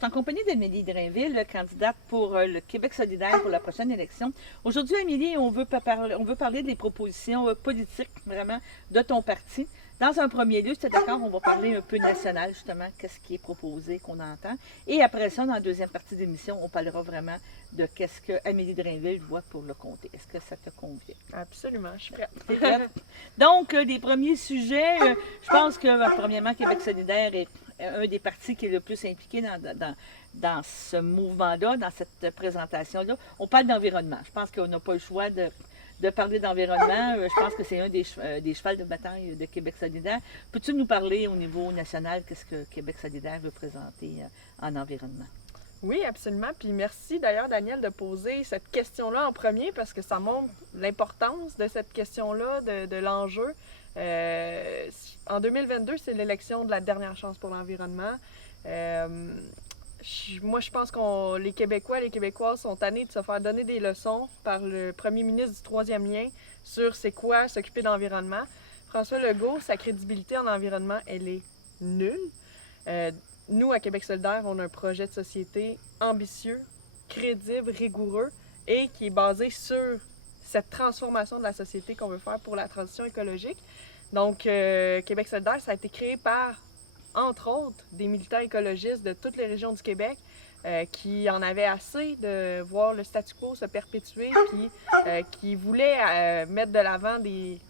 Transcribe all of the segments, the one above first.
suis en compagnie d'Amélie Drainville, candidate pour le Québec solidaire pour la prochaine élection. Aujourd'hui, Amélie, on veut parler des propositions politiques, vraiment, de ton parti. Dans un premier lieu, si tu es d'accord, on va parler un peu national, justement, qu'est-ce qui est proposé, qu'on entend. Et après ça, dans la deuxième partie de l'émission, on parlera vraiment de qu'est-ce que Amélie Drainville voit pour le comté. Est-ce que ça te convient? Absolument, je suis prête. T'es prête? Donc, les premiers sujets, je pense que, premièrement, Québec solidaire est un des partis qui est le plus impliqué dans ce mouvement-là, dans cette présentation-là. On parle d'environnement. Je pense qu'on n'a pas le choix de parler d'environnement. Je pense que c'est un des chevals de bataille de Québec solidaire. Peux-tu nous parler au niveau national, qu'est-ce que Québec solidaire veut présenter en environnement? Oui, absolument. Puis merci d'ailleurs, Daniel, de poser cette question-là en premier parce que ça montre l'importance de cette question-là, de l'enjeu. En 2022, c'est l'élection de la dernière chance pour l'environnement. Moi, je pense que les Québécois et les Québécoises sont tannés de se faire donner des leçons par le premier ministre du troisième lien sur c'est quoi s'occuper d'environnement. François Legault, sa crédibilité en environnement, elle est nulle. Nous, à Québec solidaire, on a un projet de société ambitieux, crédible, rigoureux et qui est basé sur cette transformation de la société qu'on veut faire pour la transition écologique. Donc, Québec solidaire, ça a été créé par, entre autres, des militants écologistes de toutes les régions du Québec qui en avaient assez de voir le statu quo se perpétuer puis qui voulaient mettre de l'avant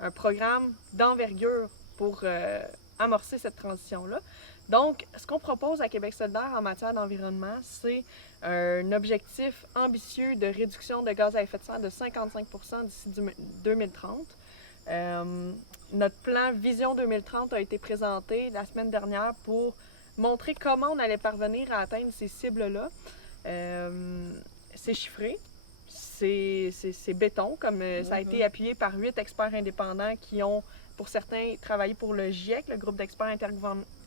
un programme d'envergure pour amorcer cette transition-là. Donc, ce qu'on propose à Québec solidaire en matière d'environnement, c'est un objectif ambitieux de réduction de gaz à effet de serre de 55 % d'ici 2030. Notre plan Vision 2030 a été présenté la semaine dernière pour montrer comment on allait parvenir à atteindre ces cibles-là. C'est chiffré, c'est béton, comme ça a été appuyé par 8 experts indépendants qui ont, pour certains, travaillé pour le GIEC, le groupe d'experts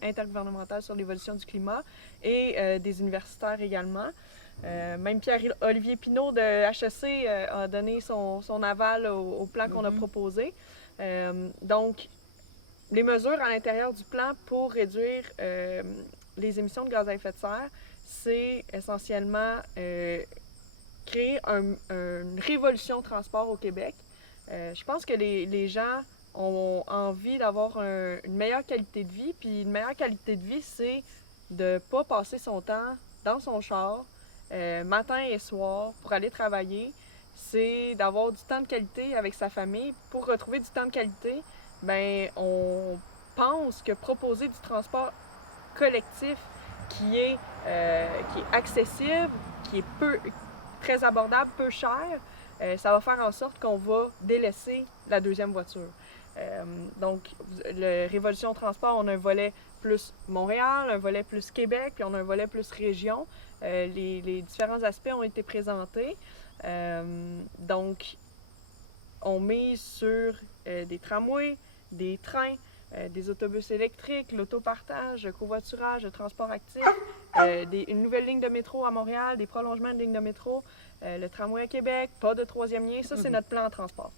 intergouvernemental sur l'évolution du climat, et des universitaires également. Même Pierre-Olivier Pinault de HEC a donné son aval au plan qu'on a proposé. Donc, les mesures à l'intérieur du plan pour réduire les émissions de gaz à effet de serre, c'est essentiellement créer une révolution transport au Québec. Je pense que les gens ont envie d'avoir une meilleure qualité de vie, puis une meilleure qualité de vie, c'est de ne pas passer son temps dans son char, matin et soir, pour aller travailler. C'est d'avoir du temps de qualité avec sa famille. Pour retrouver du temps de qualité, ben on pense que proposer du transport collectif qui est accessible, qui est très abordable, peu cher, ça va faire en sorte qu'on va délaisser la deuxième voiture. Donc, le Révolution Transport, on a un volet plus Montréal, un volet plus Québec, puis on a un volet plus région. Les différents aspects ont été présentés. Donc, on mise sur des tramways, des trains, des autobus électriques, l'autopartage, le covoiturage, le transport actif, une nouvelle ligne de métro à Montréal, des prolongements de lignes de métro, le tramway à Québec, pas de troisième lien. Ça, c'est notre plan en transport.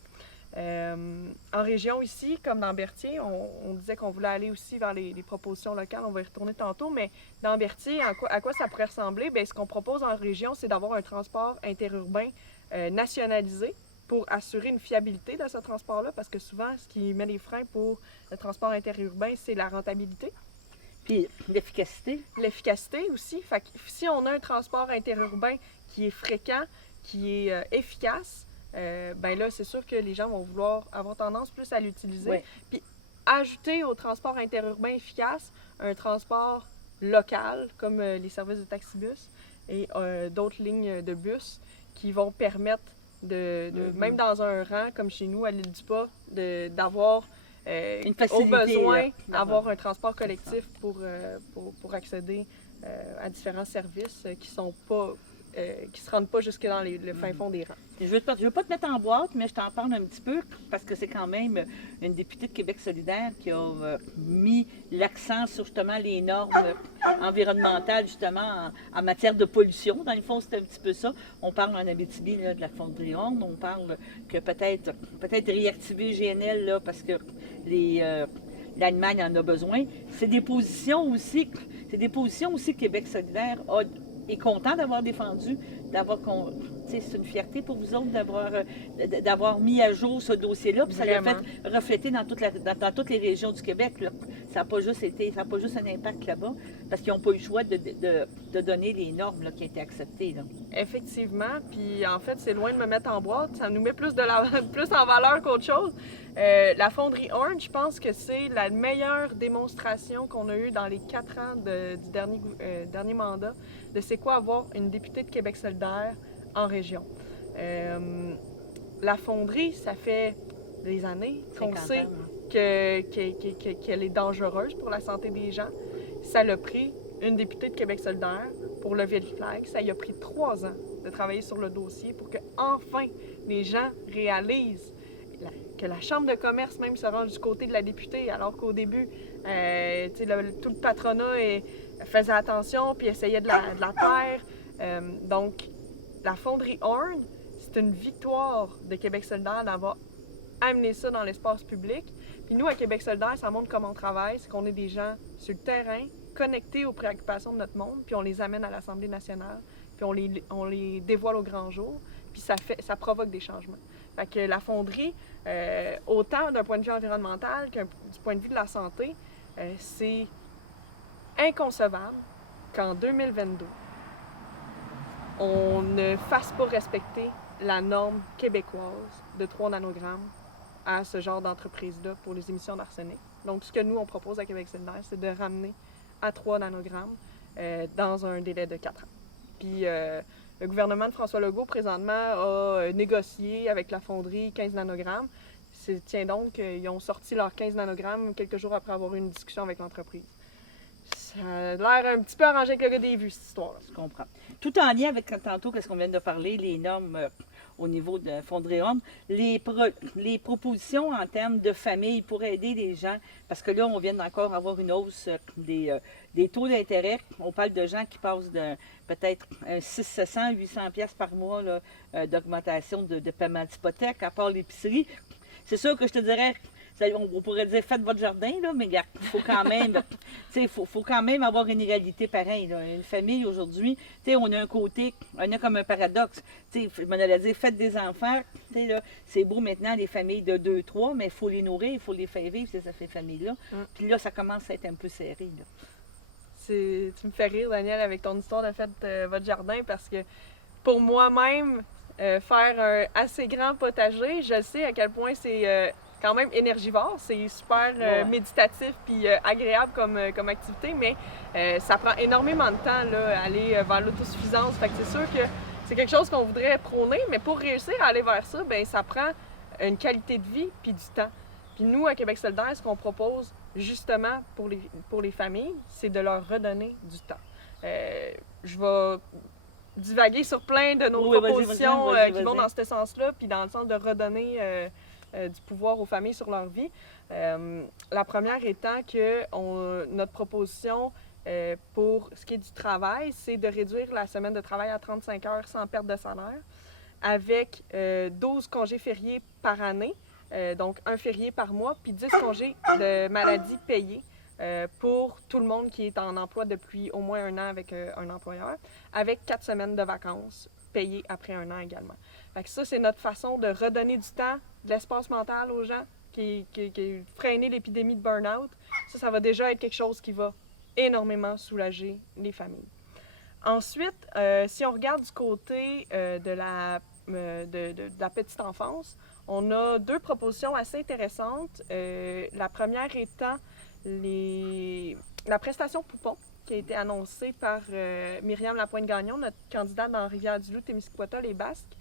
En région ici, comme dans Berthier, on disait qu'on voulait aller aussi vers les propositions locales, on va y retourner tantôt, mais dans Berthier, à quoi ça pourrait ressembler? Bien, ce qu'on propose en région, c'est d'avoir un transport interurbain nationalisé pour assurer une fiabilité de ce transport-là, parce que souvent, ce qui met les freins pour le transport interurbain, c'est la rentabilité. Puis l'efficacité. L'efficacité aussi. Fait que si on a un transport interurbain qui est fréquent, qui est efficace, ben là, c'est sûr que les gens vont vouloir avoir tendance plus à l'utiliser. Oui. Puis ajouter au transport interurbain efficace un transport local, comme les services de taxibus et d'autres lignes de bus qui vont permettre même dans un rang, comme chez nous à l'île du Pas, d'avoir une facilité, au besoin d'avoir un transport collectif pour accéder à différents services qui se rendent pas jusque dans le fin fond des rangs. Je veux pas te mettre en boîte, mais je t'en parle un petit peu parce que c'est quand même une députée de Québec solidaire qui a mis l'accent sur justement les normes environnementales justement en matière de pollution. Dans le fond, c'est un petit peu ça. On parle en Abitibi là, de la fonderie Horn. On parle que peut-être réactiver GNL là, parce que l'Allemagne en a besoin. C'est des positions aussi c'est des positions aussi que Québec solidaire est content d'avoir défendu, c'est une fierté pour vous autres d'avoir mis à jour ce dossier-là, puis ça l'a fait refléter dans toutes les régions du Québec. Là. Ça n'a pas juste un impact là-bas, parce qu'ils n'ont pas eu le choix de donner les normes là, qui ont été acceptées. Là. Effectivement, puis en fait, c'est loin de me mettre en boîte, ça nous met plus en valeur qu'autre chose. La fonderie Horn, je pense que c'est la meilleure démonstration qu'on a eue dans les 4 ans du dernier mandat de c'est quoi avoir une députée de Québec solidaire en région. La fonderie, ça fait des années qu'on sait qu'elle est dangereuse pour la santé des gens. Ça l'a pris une députée de Québec solidaire pour lever le flag. Ça y a pris 3 ans de travailler sur le dossier pour que enfin les gens réalisent que la Chambre de commerce même se rend du côté de la députée, alors qu'au début, tout le patronat faisait attention puis essayait de la taire. Donc, la fonderie Horn, c'est une victoire de Québec solidaire d'avoir amené ça dans l'espace public. Puis nous, à Québec solidaire, ça montre comment on travaille, c'est qu'on est des gens sur le terrain, connectés aux préoccupations de notre monde, puis on les amène à l'Assemblée nationale, puis on les dévoile au grand jour, puis ça provoque des changements. Fait que la fonderie, autant d'un point de vue environnemental que du point de vue de la santé, c'est inconcevable qu'en 2022, on ne fasse pas respecter la norme québécoise de 3 nanogrammes à ce genre d'entreprise-là pour les émissions d'arsenic. Donc, ce que nous, on propose à Québec solidaire, c'est de ramener à 3 nanogrammes dans un délai de 4 ans. Puis, le gouvernement de François Legault, présentement, a négocié avec la fonderie 15 nanogrammes. Tiens donc, ils ont sorti leurs 15 nanogrammes quelques jours après avoir eu une discussion avec l'entreprise. Ça a l'air un petit peu arrangé avec le gars des vues, cette histoire-là. Je comprends. Tout en lien avec tantôt, qu'est-ce qu'on vient de parler, les normes au niveau de Fonderie Horn, les propositions en termes de famille pour aider les gens, parce que là, on vient d'encore avoir une hausse des taux d'intérêt. On parle de gens qui passent de peut-être 600, 800 pièces par mois d'augmentation de paiement d'hypothèque, à part l'épicerie. C'est sûr que je te dirais, on pourrait dire faites votre jardin, là, mais il faut quand même, faut quand même avoir une égalité pareille. Là. Une famille aujourd'hui, on a on a comme un paradoxe. Je m'en allais dire faites des enfants, c'est beau maintenant les familles de 2, 3, mais il faut les nourrir, il faut les faire vivre, ces familles-là. Puis là, ça commence à être un peu serré. Là. Tu me fais rire, Daniel, avec ton histoire de faites votre jardin, parce que pour moi-même, faire un assez grand potager, je sais à quel point c'est quand même énergivore, c'est super méditatif puis agréable comme activité, mais ça prend énormément de temps là, aller vers l'autosuffisance. Fait que c'est sûr que c'est quelque chose qu'on voudrait prôner, mais pour réussir à aller vers ça, ben ça prend une qualité de vie puis du temps. Puis nous, à Québec solidaire, ce qu'on propose justement pour les familles, c'est de leur redonner du temps. Je vais divaguer sur plein de nos propositions qui vont dans ce sens-là, puis dans le sens de redonner du pouvoir aux familles sur leur vie. La première étant que notre proposition pour ce qui est du travail, c'est de réduire la semaine de travail à 35 heures sans perte de salaire, avec 12 congés fériés par année, donc un férié par mois, puis 10 congés de maladie payés. Pour tout le monde qui est en emploi depuis au moins 1 an avec un employeur, avec 4 semaines de vacances payées après 1 an également. Fait que ça, c'est notre façon de redonner du temps, de l'espace mental aux gens, qui freiner l'épidémie de burn-out. Ça va déjà être quelque chose qui va énormément soulager les familles. Ensuite, si on regarde du côté de la petite enfance, on a 2 propositions assez intéressantes. La première étant la prestation Poupon, qui a été annoncée par Myriam Lapointe-Gagnon, notre candidate dans Rivière-du-Loup, Témiscouata, les Basques,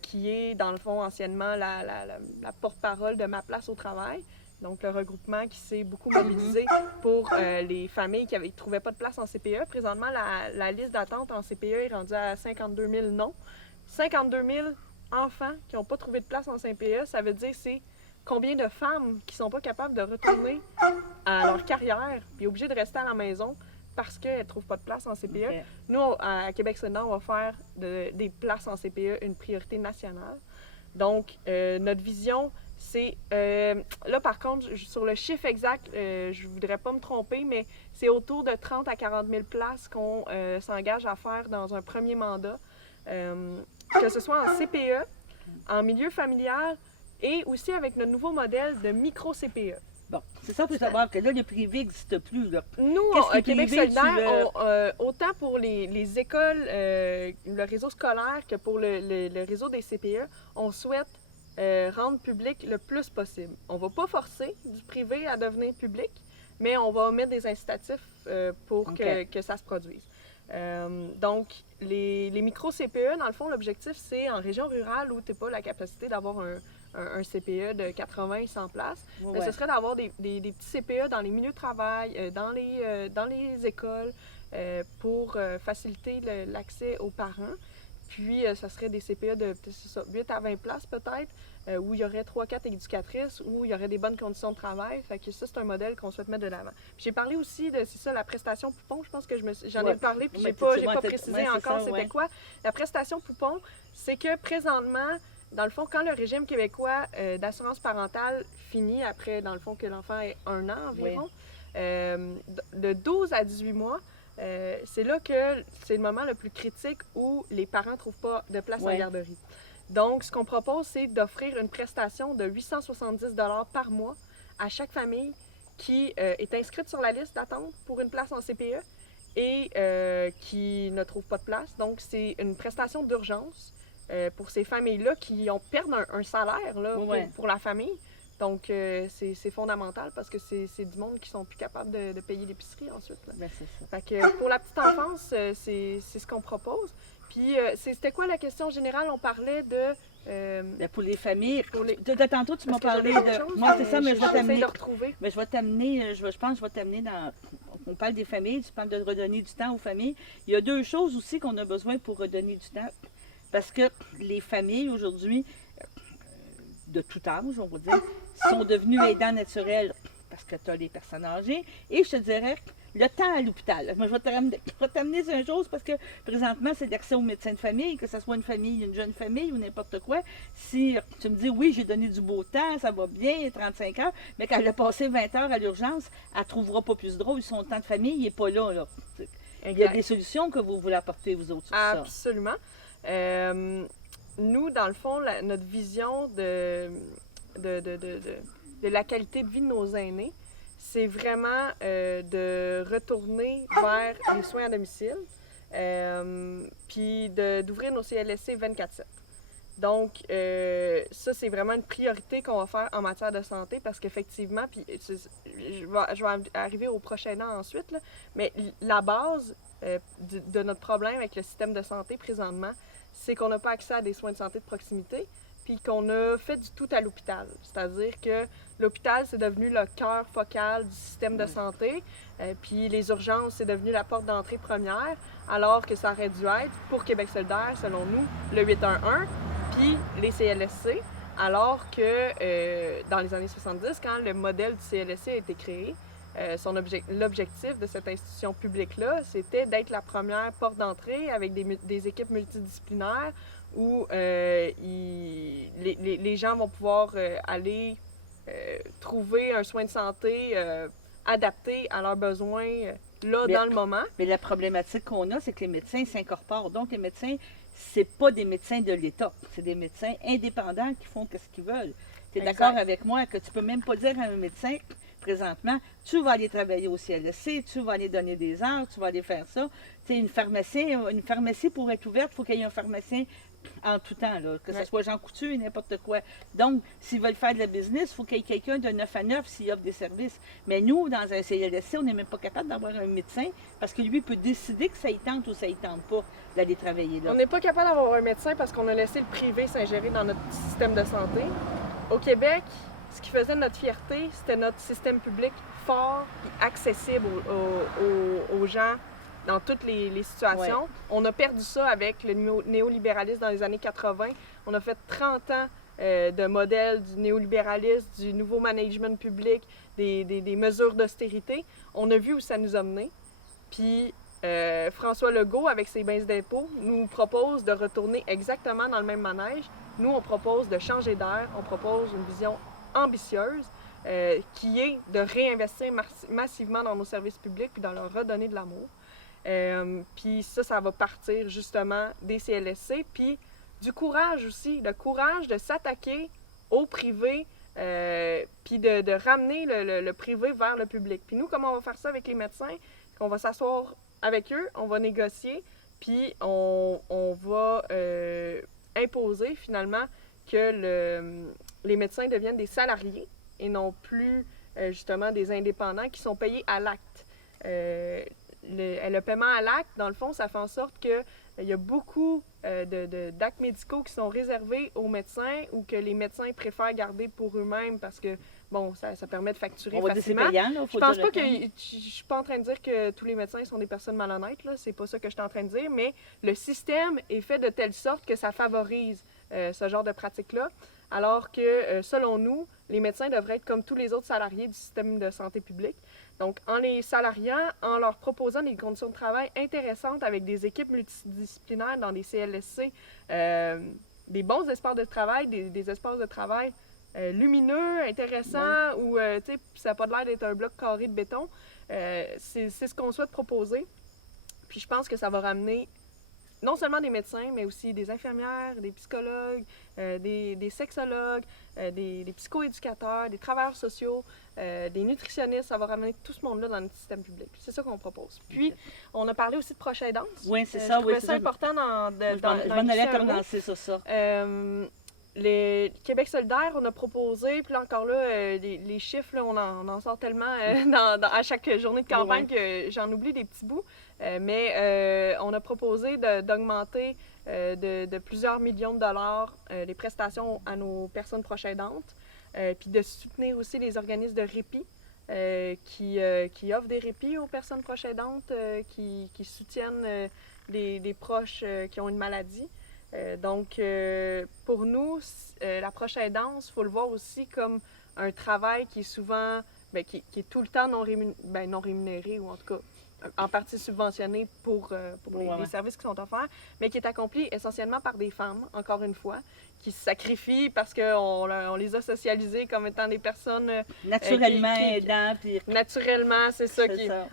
qui est, dans le fond, anciennement la porte-parole de Ma place au travail. Donc, le regroupement qui s'est beaucoup mobilisé pour les familles qui ne trouvaient pas de place en CPE. Présentement, la liste d'attente en CPE est rendue à 52 000 noms. 52 000 enfants qui n'ont pas trouvé de place en CPE, ça veut dire c'est combien de femmes qui ne sont pas capables de retourner à leur carrière et obligées de rester à la maison parce qu'elles ne trouvent pas de place en CPE. Okay. Nous, à Québec solidaire, on va faire des places en CPE une priorité nationale. Donc, notre vision, Là, par contre, sur le chiffre exact, je ne voudrais pas me tromper, mais c'est autour de 30 à 40 000 places qu'on s'engage à faire dans un premier mandat, que ce soit en CPE, en milieu familial et aussi avec notre nouveau modèle de micro-CPE. Bon, c'est ça pour savoir que là, le privé n'existe plus. Là. Nous, Qu'est-ce qui est Québec privé, solidaire, autant pour les écoles, le réseau scolaire que pour le réseau des CPE, on souhaite rendre public le plus possible. On ne va pas forcer du privé à devenir public, mais on va mettre des incitatifs pour que ça se produise. Donc, les micro-CPE, dans le fond, l'objectif, c'est en région rurale où tu n'as pas la capacité d'avoir un CPE de 80-100 places, mais ce serait d'avoir des petits CPE dans les milieux de travail, dans les écoles, pour faciliter l'accès aux parents. Puis, ça serait des CPE de 8 à 20 places peut-être, où il y aurait 3-4 éducatrices, où il y aurait des bonnes conditions de travail. Fait que ça, c'est un modèle qu'on souhaite mettre de l'avant. J'ai parlé aussi de, c'est ça, la prestation Poupon. Je pense que j'en ai parlé, puis j'ai pas précisé encore c'était quoi. La prestation Poupon, c'est que présentement, dans le fond, quand le régime québécois d'assurance parentale finit après, dans le fond, que l'enfant ait 1 an environ, de 12 à 18 mois, c'est là que c'est le moment le plus critique où les parents ne trouvent pas de place en garderie. Donc, ce qu'on propose, c'est d'offrir une prestation de 870 $ par mois à chaque famille qui est inscrite sur la liste d'attente pour une place en CPE et qui ne trouve pas de place. Donc, c'est une prestation d'urgence pour ces familles-là qui perdent un salaire là, pour la famille. Donc, c'est fondamental parce que c'est du monde qui sont plus capables de payer l'épicerie ensuite. Ben, c'est ça. Fait que pour la petite enfance, c'est ce qu'on propose. Puis, c'était quoi la question générale? On parlait de... pour les familles. Tantôt, tu m'as parlé de... Moi, c'est ça, mais je vais t'amener... Mais je vais t'amener, je pense que je vais t'amener dans... On parle des familles, tu parles de redonner du temps aux familles. Il y a 2 choses aussi qu'on a besoin pour redonner du temps. Parce que les familles, aujourd'hui, de tout âge, on va dire, sont devenues aidants naturels parce que tu as les personnes âgées. Et je te dirais, le temps à l'hôpital. Moi, je vais t'amener sur une chose parce que présentement, c'est d'accès aux médecins de famille, que ce soit une famille, une jeune famille ou n'importe quoi. Si tu me dis, oui, j'ai donné du beau temps, ça va bien, 35 heures, mais quand elle a passé 20 heures à l'urgence, elle ne trouvera pas plus drôle. Son temps de famille, il n'est pas là. Il y a des solutions que vous voulez apporter, vous autres, sur ça. Absolument. Nous, dans le fond, notre vision de la qualité de vie de nos aînés, c'est vraiment de retourner vers les soins à domicile, puis d'ouvrir nos CLSC 24/7. Donc, ça, c'est vraiment une priorité qu'on va faire en matière de santé parce qu'effectivement, puis je vais arriver au prochain an ensuite, là, mais la base de notre problème avec le système de santé présentement, c'est qu'on n'a pas accès à des soins de santé de proximité, puis qu'on a fait du tout à l'hôpital. C'est-à-dire que l'hôpital, c'est devenu le cœur focal du système de santé, puis les urgences, c'est devenu la porte d'entrée première, alors que ça aurait dû être, pour Québec solidaire, selon nous, le 811, puis les CLSC, alors que dans les années 70, quand le modèle du CLSC a été créé, l'objectif de cette institution publique-là, c'était d'être la première porte d'entrée avec des équipes multidisciplinaires où les gens vont pouvoir aller trouver un soin de santé adapté à leurs besoins dans le moment. Mais la problématique qu'on a, c'est que les médecins s'incorporent. Donc, les médecins, c'est pas des médecins de l'État. C'est des médecins indépendants qui font ce qu'ils veulent. Tu es d'accord avec moi que tu peux même pas dire à un médecin présentement, tu vas aller travailler au CLSC, tu vas aller donner des heures, tu vas aller faire ça. Tu sais, une pharmacie pour être ouverte, il faut qu'il y ait un pharmacien en tout temps, là, que ce soit Jean Coutu, n'importe quoi. Donc, s'ils veulent faire de la business, il faut qu'il y ait quelqu'un de 9 à 9 s'il offre des services. Mais nous, dans un CLSC, on n'est même pas capable d'avoir un médecin parce que lui peut décider que ça y tente ou ça y tente pas d'aller travailler là. On n'est pas capable d'avoir un médecin parce qu'on a laissé le privé s'ingérer dans notre système de santé. Au Québec, ce qui faisait notre fierté, c'était notre système public fort et accessible aux gens dans toutes les situations. Ouais. On a perdu ça avec le néolibéralisme dans les années 80. On a fait 30 ans de modèle du néolibéralisme, du nouveau management public, des mesures d'austérité. On a vu où ça nous a menés. Puis François Legault, avec ses baisses d'impôts, nous propose de retourner exactement dans le même manège. Nous, on propose de changer d'air, on propose une vision ambitieuse, qui est de réinvestir massivement dans nos services publics puis dans leur redonner de l'amour. Puis ça va partir justement des CLSC, puis du courage aussi, le courage de s'attaquer au privé, puis de ramener le privé vers le public. Puis nous, comment on va faire ça avec les médecins? On va s'asseoir avec eux, on va négocier, puis on va imposer finalement que les médecins deviennent des salariés et non plus justement des indépendants qui sont payés à l'acte. Le paiement à l'acte, dans le fond, ça fait en sorte qu'il y a beaucoup d'actes médicaux qui sont réservés aux médecins ou que les médecins préfèrent garder pour eux-mêmes parce que, bon, ça permet de facturer facilement. Payant, là, je pense pas que... Je suis pas en train de dire que tous les médecins sont des personnes malhonnêtes, là. C'est pas ça que je suis en train de dire, mais le système est fait de telle sorte que ça favorise ce genre de pratique-là, alors que, selon nous, les médecins devraient être comme tous les autres salariés du système de santé publique. Donc, en les salariant, en leur proposant des conditions de travail intéressantes avec des équipes multidisciplinaires dans des CLSC, des bons espaces de travail, des espaces de travail lumineux, intéressants, où ça n'a pas l'air d'être un bloc carré de béton, c'est ce qu'on souhaite proposer. Puis je pense que ça va ramener non seulement des médecins, mais aussi des infirmières, des psychologues, des sexologues, des psychoéducateurs, des travailleurs sociaux, des nutritionnistes. Ça va ramener tout ce monde-là dans notre système public. C'est ça qu'on propose. Puis, on a parlé aussi de proche aidance. Oui, c'est ça. Je trouvais ça important je m'en allais te relancer sur ça. Le Québec solidaire, on a proposé, puis là encore là, les chiffres, là, on en sort tellement à chaque journée de campagne que j'en oublie des petits bouts. Mais on a proposé d'augmenter de plusieurs millions de dollars les prestations à nos personnes proches aidantes, puis de soutenir aussi les organismes de répit qui offrent des répits aux personnes proches aidantes, qui soutiennent des proches qui ont une maladie. Donc, pour nous, la proche aidance, il faut le voir aussi comme un travail qui est souvent, qui est tout le temps non rémunéré, ou en tout cas en partie subventionné pour les services qui sont offerts, mais qui est accompli essentiellement par des femmes, encore une fois, qui se sacrifient parce qu'on les a socialisées comme étant des personnes... naturellement aidantes. Naturellement, c'est ça.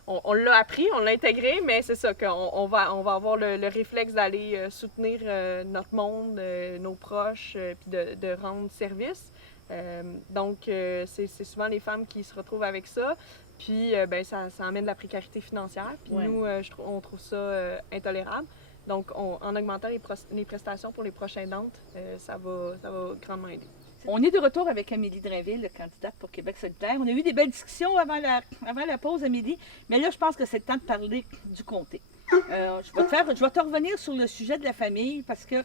On l'a appris, on l'a intégré, mais c'est ça, qu'on va avoir le réflexe d'aller soutenir notre monde, nos proches, puis de rendre service. Donc, c'est souvent les femmes qui se retrouvent avec ça. Puis, ça amène de la précarité financière. Puis nous, on trouve ça intolérable. Donc, en augmentant les prestations pour les proches aidantes, ça va grandement aider. On est de retour avec Amélie Drainville, candidate pour Québec solidaire. On a eu des belles discussions avant la pause, Amélie. Mais là, je pense que c'est le temps de parler du comté. Je vais te revenir sur le sujet de la famille parce que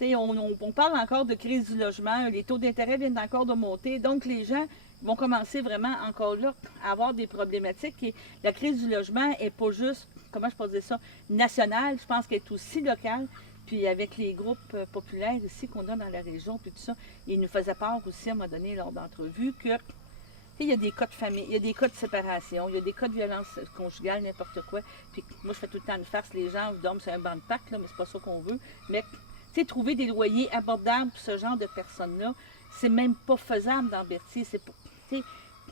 on parle encore de crise du logement. Les taux d'intérêt viennent encore de monter. Donc, les gens vont commencer vraiment encore là à avoir des problématiques. Et la crise du logement n'est pas juste, comment je peux dire ça, nationale. Je pense qu'elle est aussi locale. Puis avec les groupes populaires ici qu'on a dans la région, puis tout ça, ils nous faisaient part aussi à un moment donné lors d'entrevue que il y a des cas de famille, il y a des cas de séparation, il y a des cas de violence conjugale, n'importe quoi. Puis moi, je fais tout le temps une farce, les gens dorment sur un banc de Pâques, là, mais c'est pas ça qu'on veut. Mais trouver des loyers abordables pour ce genre de personnes-là, c'est même pas faisable dans Berthier. C'est pas,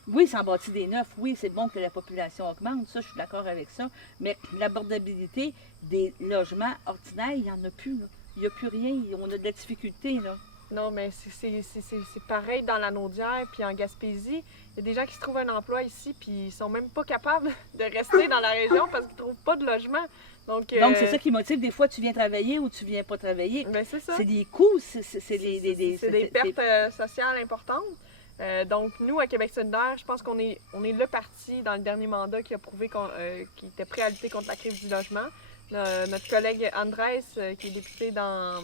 oui, ça en bâtit des neufs, oui, c'est bon que la population augmente, ça, je suis d'accord avec ça, mais l'abordabilité des logements ordinaires, il n'y en a plus, là. Il n'y a plus rien, on a de la difficulté, là. Non, mais c'est pareil dans la Naudière puis en Gaspésie. Il y a des gens qui se trouvent un emploi ici puis ils sont même pas capables de rester dans la région parce qu'ils ne trouvent pas de logement. Donc c'est ça qui motive. Des fois, tu viens travailler ou tu viens pas travailler. Ben, c'est ça. C'est des coûts, c'est des pertes sociales importantes. Donc, nous, à Québec solidaire, je pense qu'on est le parti dans le dernier mandat qui a prouvé qu'il était prêt à lutter contre la crise du logement. Notre collègue Andrés, qui est député dans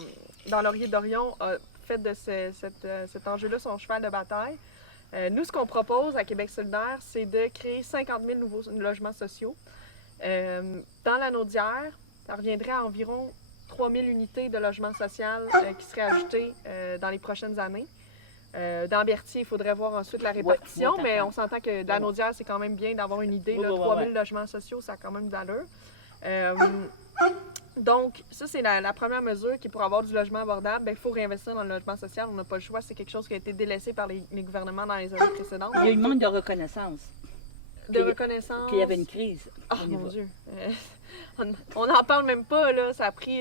Laurier-Dorion, a fait de cet enjeu-là son cheval de bataille. Nous, ce qu'on propose à Québec solidaire, c'est de créer 50 000 nouveaux logements sociaux. Dans la Naudière, ça reviendrait à environ 3 000 unités de logement social qui seraient ajoutées dans les prochaines années. Dans Berthier, il faudrait voir ensuite la répartition, mais on s'entend que dans la Naudière, c'est quand même bien d'avoir une idée. 3 000 logements sociaux, ça a quand même de l'allure. Donc, ça, c'est la première mesure qui, pour avoir du logement abordable, il faut réinvestir dans le logement social. On n'a pas le choix. C'est quelque chose qui a été délaissé par les gouvernements dans les années précédentes. Il y a eu un manque de reconnaissance. De reconnaissance. Qu'il y avait une crise. Oh mon Dieu. On n'en parle même pas, là. Ça a pris...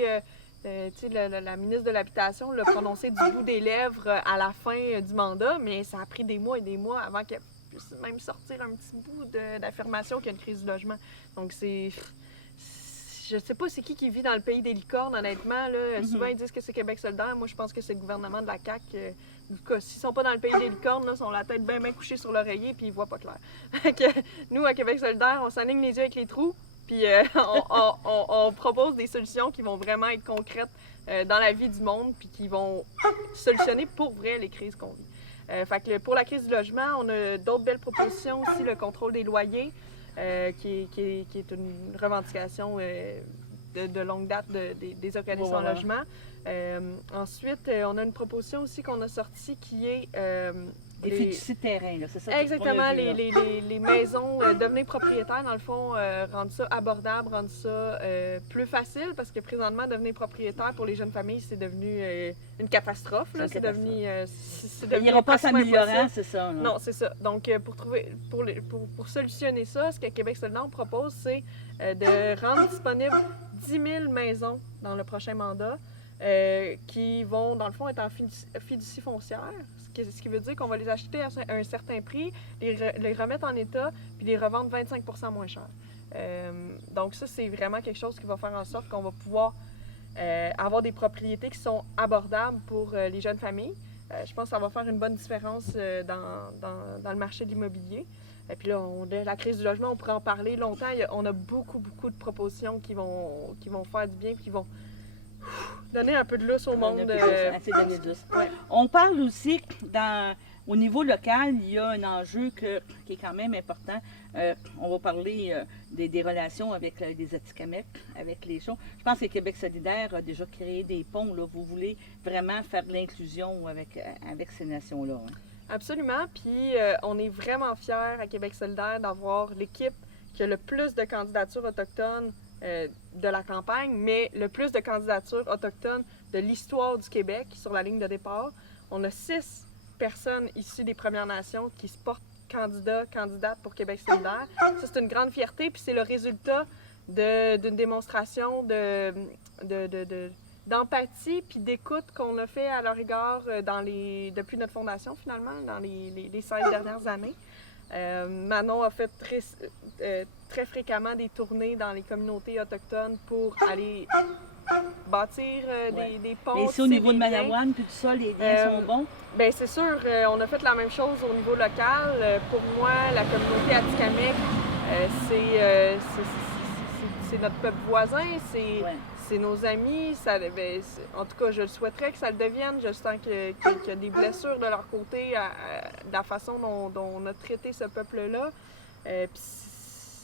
tu sais, la ministre de l'Habitation l'a prononcé du bout des lèvres à la fin du mandat, mais ça a pris des mois et des mois avant qu'elle puisse même sortir un petit bout d'affirmation qu'il y a une crise du logement. Donc, c'est... Je sais pas c'est qui vit dans le pays des licornes, honnêtement. Là. Souvent, ils disent que c'est Québec solidaire. Moi, je pense que c'est le gouvernement de la CAQ. En tout cas, s'ils sont pas dans le pays des licornes, là, ils ont la tête bien couchée sur l'oreiller puis ils voient pas clair. Nous, à Québec solidaire, on s'aligne les yeux avec les trous puis on propose des solutions qui vont vraiment être concrètes dans la vie du monde puis qui vont solutionner pour vrai les crises qu'on vit. Fait que pour la crise du logement, on a d'autres belles propositions aussi, le contrôle des loyers. Qui est une revendication de longue date des organismes en logement. Ensuite, on a une proposition aussi qu'on a sortie qui est... des fiducies de terrain, là, c'est ça? Exactement, les maisons, devenir propriétaire, dans le fond, rendre ça abordable, rendre ça plus facile, parce que présentement, devenir propriétaire pour les jeunes familles, c'est devenu une catastrophe. Là. C'est devenu il n'ira pas s'améliorant, c'est ça? Là. Non, c'est ça. Donc, pour solutionner ça, ce que Québec solidaire propose, c'est de rendre disponible 10 000 maisons dans le prochain mandat qui vont, dans le fond, être en fiducie foncière. Ce qui veut dire qu'on va les acheter à un certain prix, les remettre en état, puis les revendre 25 % moins cher. Donc ça, c'est vraiment quelque chose qui va faire en sorte qu'on va pouvoir avoir des propriétés qui sont abordables pour les jeunes familles. Je pense que ça va faire une bonne différence dans le marché de l'immobilier. Et puis là, la crise du logement, on pourrait en parler longtemps. On a beaucoup de propositions qui vont faire du bien et qui vont donner un peu de lousse au monde. Ouais. On parle aussi, au niveau local, il y a un enjeu qui est quand même important. On va parler des relations avec les Atikamekw, avec les choses. Je pense que Québec solidaire a déjà créé des ponts. Là. Vous voulez vraiment faire de l'inclusion avec ces nations-là. Hein? Absolument. Puis on est vraiment fiers à Québec solidaire d'avoir l'équipe qui a le plus de candidatures autochtones de la campagne, mais le plus de candidatures autochtones de l'histoire du Québec sur la ligne de départ. On a 6 personnes issues des Premières Nations qui se portent candidates pour Québec solidaire. Ça, c'est une grande fierté, puis c'est le résultat d'une démonstration d'empathie puis d'écoute qu'on a fait à leur égard depuis notre fondation, finalement, dans les 16 dernières années. Manon a fait très fréquemment des tournées dans les communautés autochtones pour aller bâtir des ponts. Et ici, au niveau de Manawan, puis tout ça, les liens sont bons? Bien, c'est sûr. On a fait la même chose au niveau local. Pour moi, la communauté Atikamekw, c'est notre peuple voisin, c'est nos amis. En tout cas, je le souhaiterais que ça le devienne. Je sens qu'il y a des blessures de leur côté de la façon dont on a traité ce peuple-là. Puis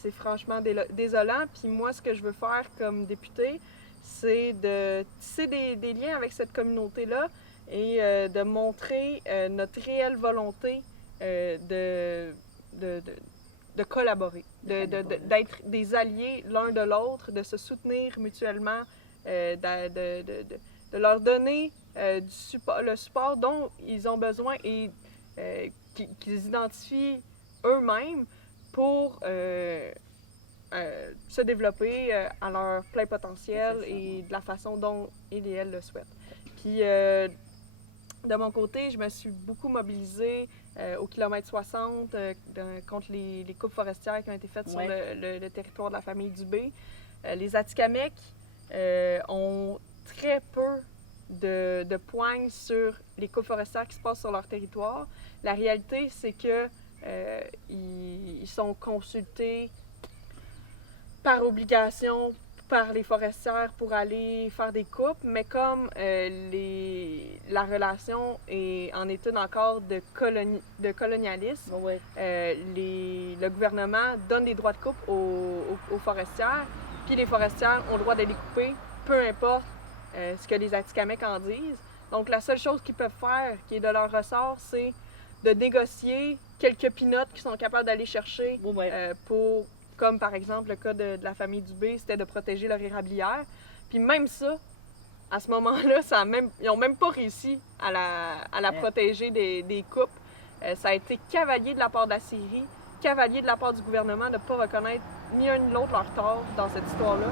c'est franchement désolant. Puis moi, ce que je veux faire comme députée, c'est de tisser des liens avec cette communauté-là et de montrer notre réelle volonté de collaborer, d'être des alliés l'un de l'autre, de se soutenir mutuellement, de leur donner le support dont ils ont besoin et qu'ils identifient eux-mêmes pour se développer à leur plein potentiel et de la façon dont ils et elles le souhaitent. Puis, de mon côté, je me suis beaucoup mobilisée au kilomètre 60 contre les coupes forestières qui ont été faites sur le territoire de la famille Dubé. Les Atikamekw ont très peu de poignes sur les coupes forestières qui se passent sur leur territoire. La réalité, c'est que ils sont consultés par obligation par les forestières pour aller faire des coupes, mais comme la relation est en état encore de colonialisme, le gouvernement donne des droits de coupe aux forestières, puis les forestières ont le droit de les couper, peu importe ce que les Atikamekw en disent. Donc la seule chose qu'ils peuvent faire, qui est de leur ressort, c'est de négocier quelques pinottes qu'ils sont capables d'aller chercher pour... Comme par exemple le cas de la famille Dubé, c'était de protéger leur érablière. Puis même ça, à ce moment-là, ils n'ont même pas réussi à la protéger des coupes. Ça a été cavalier de la part de la Syrie, cavalier de la part du gouvernement de ne pas reconnaître ni un ni l'autre leur tort dans cette histoire-là.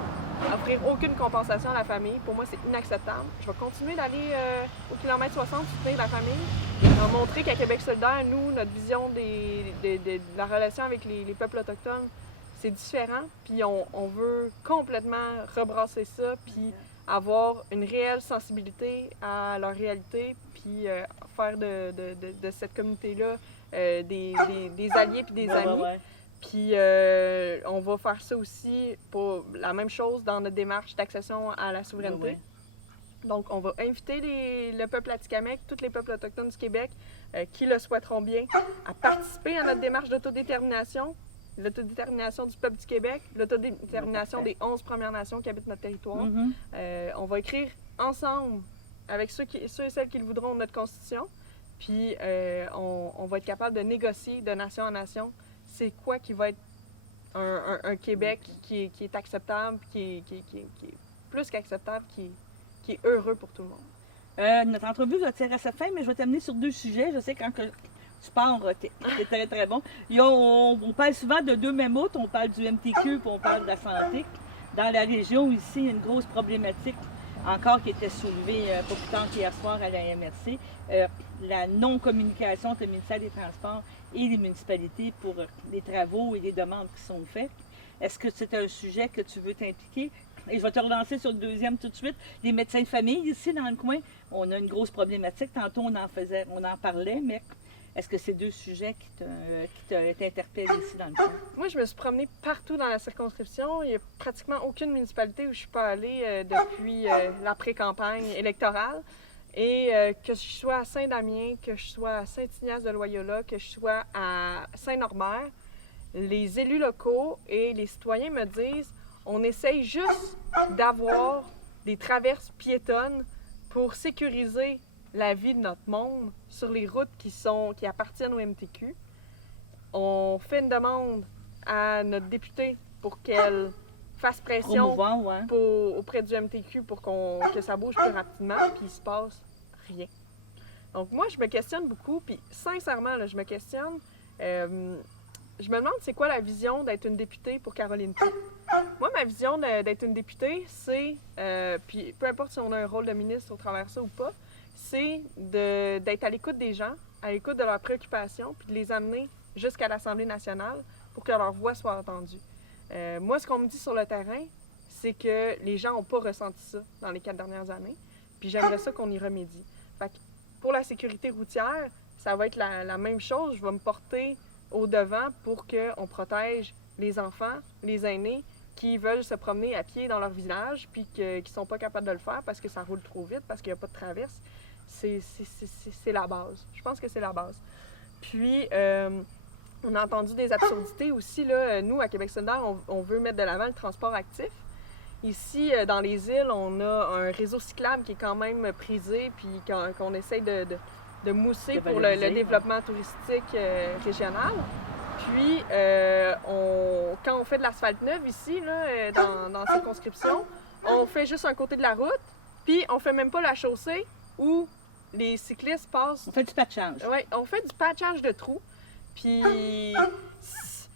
Offrir aucune compensation à la famille, pour moi, c'est inacceptable. Je vais continuer d'aller au kilomètre 60 soutenir la famille. Je vais montrer qu'à Québec solidaire, nous, notre vision de la relation avec les peuples autochtones, c'est différent. Puis on veut complètement rebrasser ça, puis avoir une réelle sensibilité à leur réalité, puis faire de cette communauté-là des alliés puis des amis. Puis on va faire ça aussi pour la même chose dans notre démarche d'accession à la souveraineté. Donc, on va inviter le peuple atikamekw, tous les peuples autochtones du Québec qui le souhaiteront bien, à participer à notre démarche d'autodétermination, l'autodétermination du peuple du Québec, l'autodétermination des 11 Premières Nations qui habitent notre territoire. On va écrire ensemble avec ceux et celles qui le voudront notre Constitution, puis on va être capable de négocier de nation en nation c'est quoi qui va être un Québec qui est acceptable, qui est plus qu'acceptable, qui est heureux pour tout le monde. Notre entrevue va tirer à sa fin, mais je vais t'amener sur 2 sujets. Je sais quand tu pars, t'es très très bon. On parle souvent de 2 mammouths, on parle du MTQ puis on parle de la santé. Dans la région ici, il y a une grosse problématique encore qui était soulevée pas plus tard qu'hier soir à la MRC. La non-communication entre le ministère des Transports et les municipalités pour les travaux et les demandes qui sont faites. Est-ce que c'est un sujet que tu veux t'impliquer? Et je vais te relancer sur le deuxième tout de suite. Les médecins de famille, ici dans le coin, on a une grosse problématique. Tantôt, on en parlait, mais est-ce que c'est 2 sujets qui t'interpellent ici dans le coin? Moi, je me suis promenée partout dans la circonscription. Il n'y a pratiquement aucune municipalité où je ne suis pas allée depuis la pré-campagne électorale. Et que je sois à Saint-Damien, que je sois à Saint-Ignace-de-Loyola, que je sois à Saint-Norbert, les élus locaux et les citoyens me disent on essaye juste d'avoir des traverses piétonnes pour sécuriser la vie de notre monde sur les routes qui appartiennent au MTQ. On fait une demande à notre députée pour qu'elle fasse pression auprès du MTQ pour que ça bouge plus rapidement, puis il se passe rien. Donc moi, je me questionne beaucoup, puis sincèrement, là, je me questionne. Je me demande c'est quoi la vision d'être une députée pour Caroline P. Moi, ma vision d'être une députée, c'est, puis peu importe si on a un rôle de ministre au travers de ça ou pas, c'est d'être à l'écoute des gens, à l'écoute de leurs préoccupations, puis de les amener jusqu'à l'Assemblée nationale pour que leur voix soit entendue. Moi, ce qu'on me dit sur le terrain, c'est que les gens n'ont pas ressenti ça dans les 4 dernières années, puis j'aimerais ça qu'on y remédie. Fait que pour la sécurité routière, ça va être la même chose. Je vais me porter au devant pour qu'on protège les enfants, les aînés qui veulent se promener à pied dans leur village puis qui ne sont pas capables de le faire parce que ça roule trop vite, parce qu'il n'y a pas de traverse. C'est la base. Je pense que c'est la base. Puis, on a entendu des absurdités aussi. Là, nous, à Québec solidaire, on veut mettre de l'avant le transport actif. Ici, dans les îles, on a un réseau cyclable qui est quand même prisé puis qu'on essaye de mousser pour le développement touristique régional. Puis, quand on fait de l'asphalte neuve ici, là, dans la circonscription, on fait juste un côté de la route, puis on fait même pas la chaussée où les cyclistes passent. On fait du patchage. Oui, on fait du patchage de trous. Puis,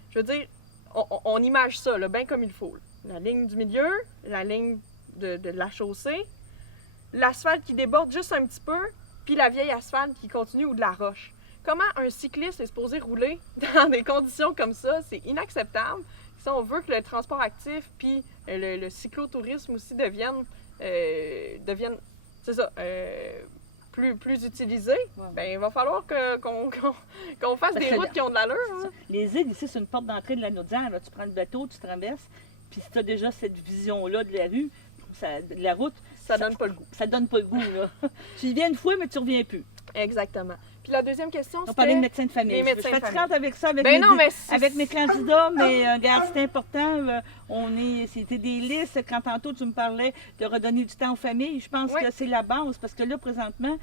je veux dire, on image ça, là, bien comme il faut. Là. La ligne du milieu, la ligne de la chaussée, l'asphalte qui déborde juste un petit peu, puis la vieille asphalte qui continue ou de la roche. Comment un cycliste est supposé rouler dans des conditions comme ça? C'est inacceptable. Si on veut que le transport actif puis le cyclotourisme aussi deviennent c'est ça, plus utilisés, ben, il va falloir qu'on fasse des routes qui ont de l'allure. Hein? Les îles, ici, c'est une porte d'entrée de la Naudière. Là. Tu prends le bateau, tu traverses, puis si tu as déjà cette vision-là de la rue, de la route, ça donne pas le goût. Ça donne pas le goût, là. Tu y viens une fois, mais tu reviens plus. Exactement. Puis la deuxième question, c'était... On parlait de médecins de famille. Je suis fatigante avec ça, avec mes candidats, mais regarde, c'est important. C'était des listes. Quand tantôt tu me parlais de redonner du temps aux familles, je pense que c'est la base. Parce que là, présentement,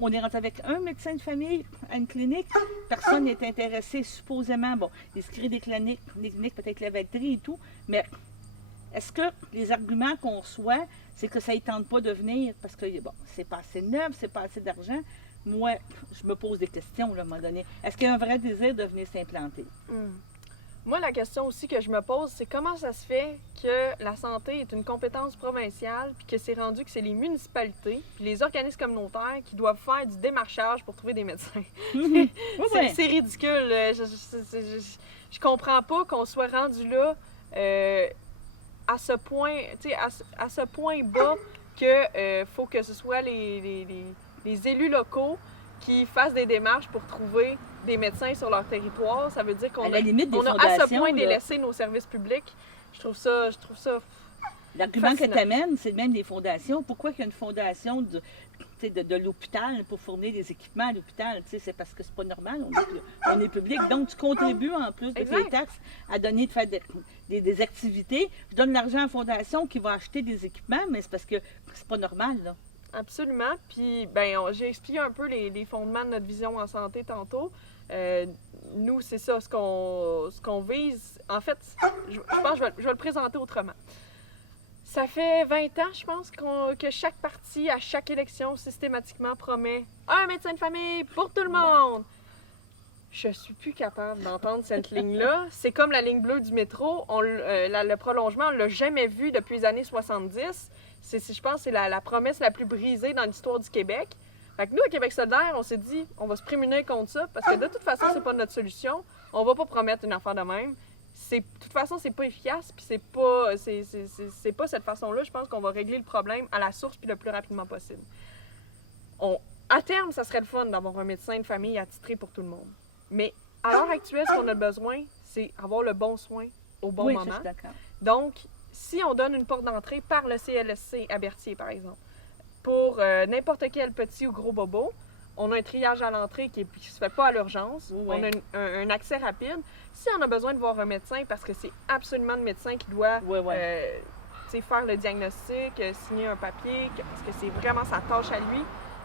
on est rentré avec un médecin de famille à une clinique. Personne n'est intéressé, supposément. Bon, ils se créent des cliniques peut-être la Valtrie et tout, mais est-ce que les arguments qu'on reçoit, c'est que ça ne tente pas de venir parce que, bon, c'est pas assez neuf, c'est pas assez d'argent? Moi, je me pose des questions là, à un moment donné. Est-ce qu'il y a un vrai désir de venir s'implanter? Moi, la question aussi que je me pose, c'est comment ça se fait que la santé est une compétence provinciale, puis que c'est rendu que c'est les municipalités, puis les organismes communautaires qui doivent faire du démarchage pour trouver des médecins. Oui, oui. C'est ridicule. Je comprends pas qu'on soit rendu là à ce point, tu sais, à ce point bas que faut que ce soit les élus locaux qui fassent des démarches pour trouver des médecins sur leur territoire. Ça veut dire qu'on À la limite, des on a à ce fondations, point là. délaissé nos services publics. Je trouve ça L'argument que fascinant. tu amènes, c'est même des fondations. Pourquoi qu'il y a une fondation de l'hôpital pour fournir des équipements à l'hôpital? Tu sais, c'est parce que c'est pas normal, on est public. Donc, tu contribues en plus de tes Exact. taxes à donner, de faire des activités. Je donne l'argent à la fondation qui va acheter des équipements, mais c'est parce que c'est pas normal, là. Absolument. Puis, j'ai expliqué un peu les fondements de notre vision en santé tantôt. Nous, c'est ça, ce qu'on vise. En fait, je pense que je vais le présenter autrement. Ça fait 20 ans, je pense, que chaque parti, à chaque élection, systématiquement promet un médecin de famille pour tout le monde. Je suis plus capable d'entendre cette ligne-là. C'est comme la ligne bleue du métro. Le prolongement, on ne l'a jamais vu depuis les années 70. Je pense que c'est la promesse la plus brisée dans l'histoire du Québec. Fait que nous, à Québec solidaire, on s'est dit, on va se prémunir contre ça, parce que de toute façon, c'est pas notre solution. On va pas promettre une affaire de même. De toute façon, c'est pas efficace, puis c'est pas cette façon-là. Je pense qu'on va régler le problème à la source, puis le plus rapidement possible. À terme, ça serait le fun d'avoir un médecin de famille attitré pour tout le monde. Mais à l'heure actuelle, ce qu'on a besoin, c'est avoir le bon soin au bon Oui, ça, moment. je suis d'accord. Donc, si on donne une porte d'entrée par le CLSC à Berthier, par exemple, pour n'importe quel petit ou gros bobo, on a un triage à l'entrée qui ne se fait pas à l'urgence. Oui. On a un accès rapide. Si on a besoin de voir un médecin, parce que c'est absolument le médecin qui doit Oui, oui. faire le diagnostic, signer un papier, parce que c'est vraiment sa tâche à lui,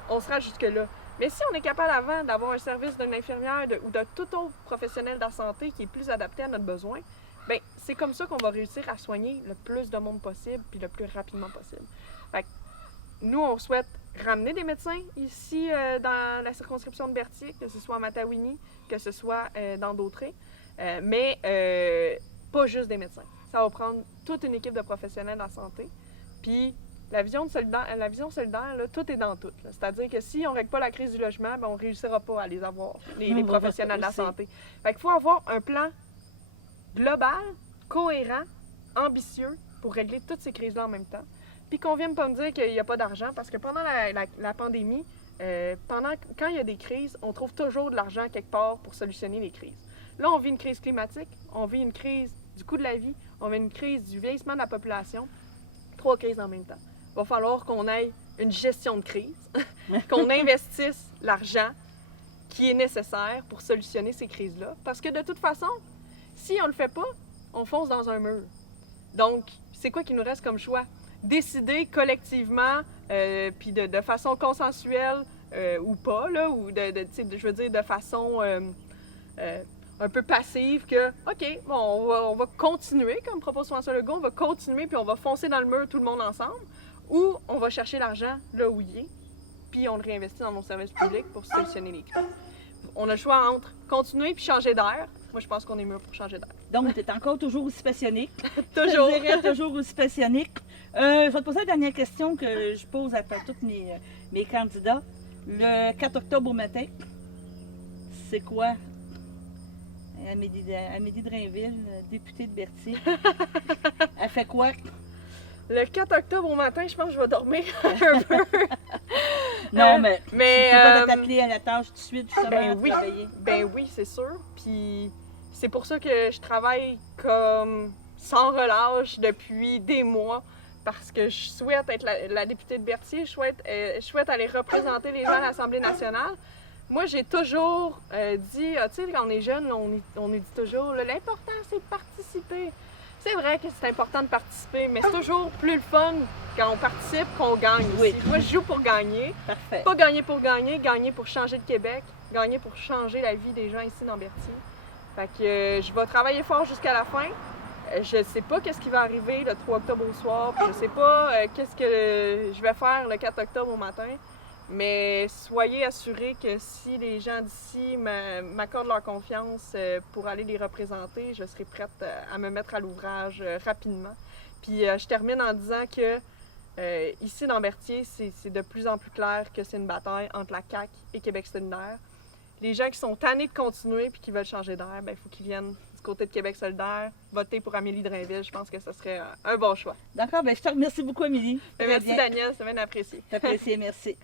on sera jusque-là. Mais si on est capable avant d'avoir un service d'une infirmière ou de tout autre professionnel de la santé qui est plus adapté à notre besoin, bien, c'est comme ça qu'on va réussir à soigner le plus de monde possible puis le plus rapidement possible. Fait que nous, on souhaite ramener des médecins ici dans la circonscription de Berthier, que ce soit à Matawini, que ce soit dans Dautré, mais pas juste des médecins. Ça va prendre toute une équipe de professionnels en santé. Puis la vision solidaire, là, tout est dans tout. Là. C'est-à-dire que si on ne règle pas la crise du logement, ben, on ne réussira pas à les avoir, les professionnels de la santé. Fait qu'il faut avoir un plan global, cohérent, ambitieux pour régler toutes ces crises-là en même temps. Puis qu'on vienne pas me dire qu'il n'y a pas d'argent, parce que pendant la pandémie, quand il y a des crises, on trouve toujours de l'argent quelque part pour solutionner les crises. Là, on vit une crise climatique, on vit une crise du coût de la vie, on vit une crise du vieillissement de la population. 3 crises en même temps. Il va falloir qu'on ait une gestion de crise, qu'on investisse l'argent qui est nécessaire pour solutionner ces crises-là. Parce que de toute façon, si on ne le fait pas, on fonce dans un mur. Donc, c'est quoi qui nous reste comme choix? Décider collectivement, puis de façon consensuelle ou pas, là, ou je veux dire de façon un peu passive que, OK, bon, on va continuer, comme propose François Legault, on va continuer puis on va foncer dans le mur tout le monde ensemble, ou on va chercher l'argent là où il est, puis on le réinvestit dans nos services publics pour solutionner les crises. On a le choix entre continuer puis changer d'air. Moi, je pense qu'on est mieux pour changer d'air. Donc, tu es encore toujours aussi passionné. Toujours. Je dirais toujours aussi passionné. Je vais te poser la dernière question que je pose à tous mes candidats. Le 4 octobre au matin, c'est quoi? Amélie Drainville, députée de Berthier. Elle fait quoi? Le 4 octobre au matin, je pense que je vais dormir un peu. Non, mais tu peux pas t'appeler à la tâche tout de suite, justement, Ben oui, travailler. ben oui, c'est sûr. Puis c'est pour ça que je travaille comme sans relâche depuis des mois, parce que je souhaite être la députée de Berthier, je souhaite aller représenter les gens à l'Assemblée nationale. Moi, j'ai toujours dit, tu sais, quand on est jeune, on nous dit toujours, l'important, c'est de participer. C'est vrai que c'est important de participer, mais c'est toujours plus le fun quand on participe qu'on gagne aussi. Oui. Moi, je joue pour gagner. Parfait. Pas gagner pour gagner, gagner pour changer le Québec, gagner pour changer la vie des gens ici dans Berthier. Fait que je vais travailler fort jusqu'à la fin. Je sais pas qu'est-ce qui va arriver le 3 octobre au soir, puis je sais pas qu'est-ce que je vais faire le 4 octobre au matin, mais soyez assurés que si les gens d'ici m'accordent leur confiance pour aller les représenter, je serai prête à me mettre à l'ouvrage rapidement. Puis je termine en disant que ici dans Berthier, c'est de plus en plus clair que c'est une bataille entre la CAQ et Québec solidaire. Les gens qui sont tannés de continuer puis qui veulent changer d'air, il faut qu'ils viennent du côté de Québec solidaire, voter pour Amélie Drainville. Je pense que ce serait un bon choix. D'accord, je te remercie beaucoup, Amélie. Merci Daniel, c'est bien apprécié. Apprécié, merci.